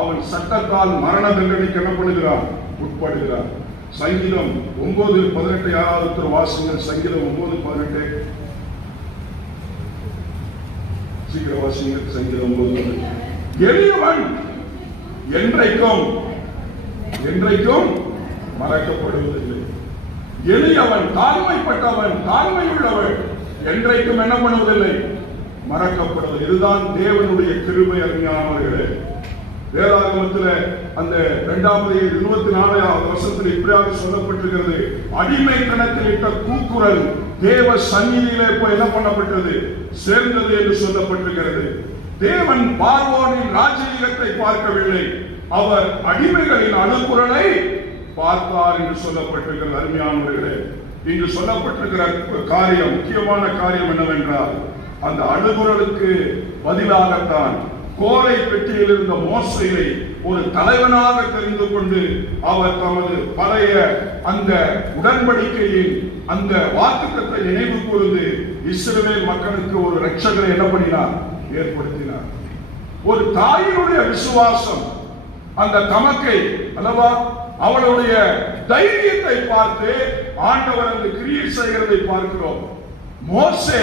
அவன் சட்டத்தால் மரண தண்டனைக்கு என்ன பண்ணுகிறான்? உட்படுகிறான். சங்கீதம் 9:18 யாராவது வாசிங்கள். சங்கீதம் 9:18 சீக்கிரம் வாசிங்கள். சங்கீதம் 9:18. எளியவன் என்றைக்கும் மறக்கப்படுவதில்லை. எளியவன், தாழ்மைப்பட்டவன், தாழ்மையுள்ளவன் என்றைக்கும் என்ன பண்ணுவதில்லை? மறக்கப்படுவது. இதுதான் தேவனுடைய கிருபை. அருமையானவர்களே, வேதாகமத்தில் அந்த 2:24 வருஷத்தில் இப்படியாக சொல்லப்பட்டிருக்கிறது. அடிமைத்தனத்தில் இட்ட கூக்குரல் தேவ சந்நிதியிலே போய் என்ன பண்ணப்பட்டது? சேர்ந்தது என்று சொல்லப்பட்டிருக்கிறது. தேவன் பார்வோனின் ராஜரீகத்தை பார்க்கவில்லை, அவர் அடிமைகளின் அழுகுரலை பார்த்தார் என்று சொல்லப்பட்டிருக்கிறது. அருமையானவர்களே, இங்கு சொல்லப்பட்டிருக்கிற காரியம், முக்கியமான காரியம் என்னவென்றால், அந்த அழுகுரலுக்கு பதிலாகத்தான் கோரை பெட்டியில் இருந்த மோசேயை ஒரு தலைவனாக தெரிந்து கொண்டு அவர் தமது பழைய அந்த உடன்படிக்கையின் அந்த வாக்குத்தத்தை நினைவு கூர்ந்து இஸ்ரவேல் மக்களுக்கு ஒரு இரட்சகரை என்ன பண்ணினார்? ஏற்படுத்தினார். ஒரு தாயினுடைய விசுவாசம், அந்த தமக்கை அல்லவா, அவளுடைய தைரியத்தை பார்த்து ஆண்டவர் அந்த கிரியை செய்கிறதை பார்க்கிறோம். மோசே